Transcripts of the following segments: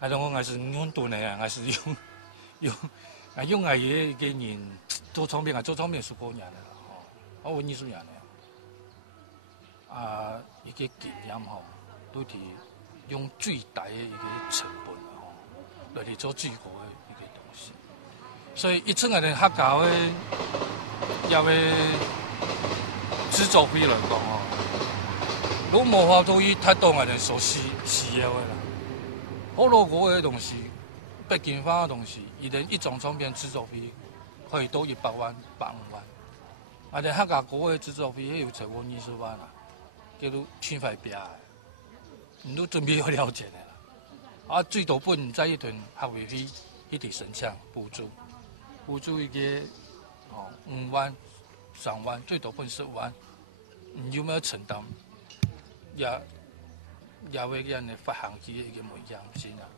啊，我还是用盾的啊，还是用个人做唱片啊，做唱片是过年的啦，吼，我20年的啊，一个经验吼，都是用最大的一个成本吼，来做最好的一个东西。所以一整个的客家的也个制作费来讲哦，都无法度以太多人所需要的啦。好多个的东西，北京话的东西，一张唱片制作费可以到100万、150万，啊，但客家歌的制作费要超过20万啦，叫做千块饼的，你都准备要了解的啦。啊，最多本在一段学费费一直申请补助一个5万、3万，最多本10万，你有没有承担？也为人的发行期一个门槛先啊。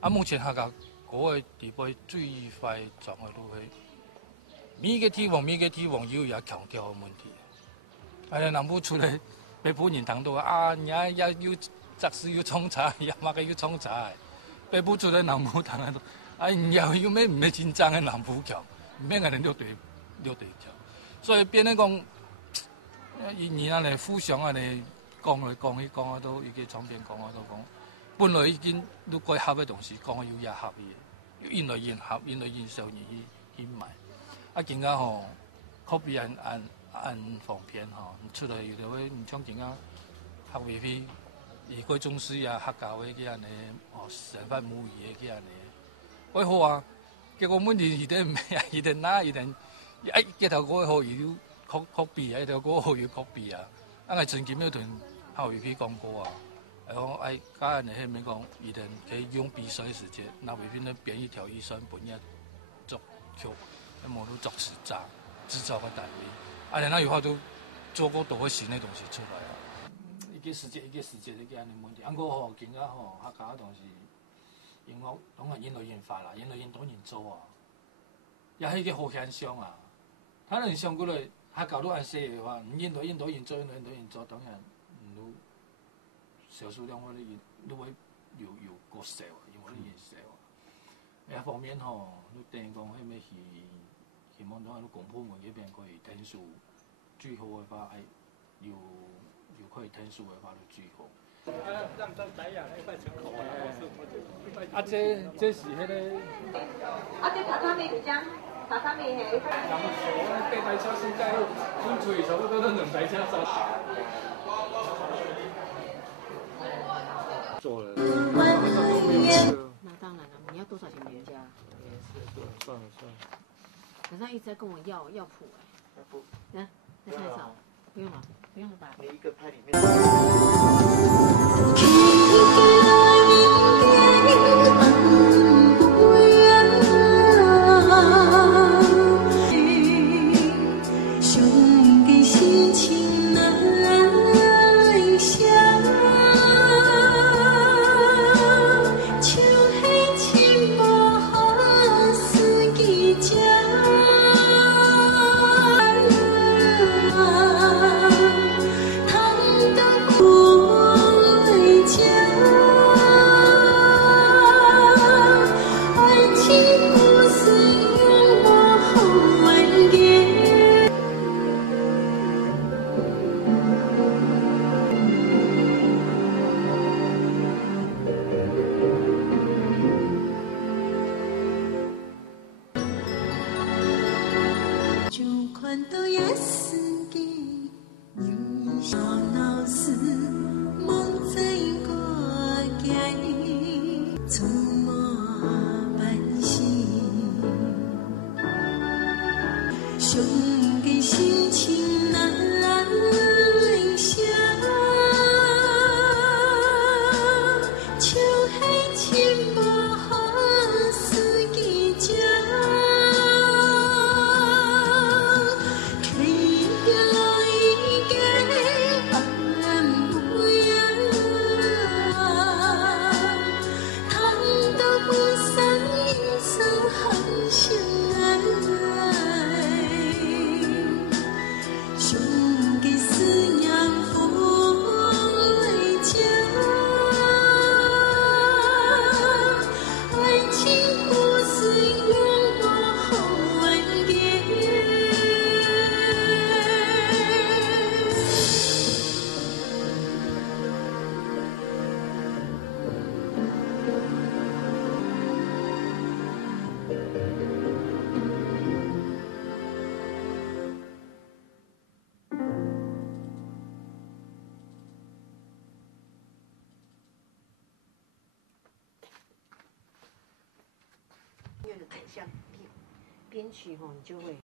啊，目前客家歌的地位最快状的都是每个地方有也强调的问题。啊，南部出来被本人谈到啊，也要杂事要冲茶，也嘛个要冲茶。北部出来南部谈到，啊，有咩唔係真正嘅南部強，唔咩個人都對強，所以變咗講，而家嚟互相啊嚟講嚟講去講啊都已經唱片講啊都講，本來已經都該合嘅東西講要也合嘅，要現來現合，現來現上而去買，啊，更加吼 copy 按仿片吼，出來有條唔像更加合為飛。而佢中師也客家嘅啲人咧，成番母語嘅啲人咧，我好啊，結果每年一定拿一定，一頭歌好要 copy 啊，一頭歌好要 copy 啊，因為曾經有段客委會講過啊，講家人喺面講，一定可以用比賽時間，那委員呢編一條預算本嘢作曲，喺冇都作詞製造個單位，然後以後都做過多新嘅東西出來啊。一個世界的咁樣問題，不過吼，更加吼客家嘅東西，因為當然因來因發啦，因來因多人做啊，也係一個好現象啊。他人上過來客家都按說嘅話，因來因多人做，當然都銷數量我哋都會有個少，因為啲人少。另一方面吼，都等於講係咩希望當然都公部門嗰邊可以聽數最好嘅話係要可以聽數嘅話就最好。啊，這是迄個。啊，這榻榻米是講榻榻米係。這台車現在運出去差不多都2台車走。做了。那當然了，你要多少錢原價？算了。晚上一直在跟我要譜哎。譜。來，再拍一張。不用了吧？每一个拍里面。对的走向编曲吼，你就会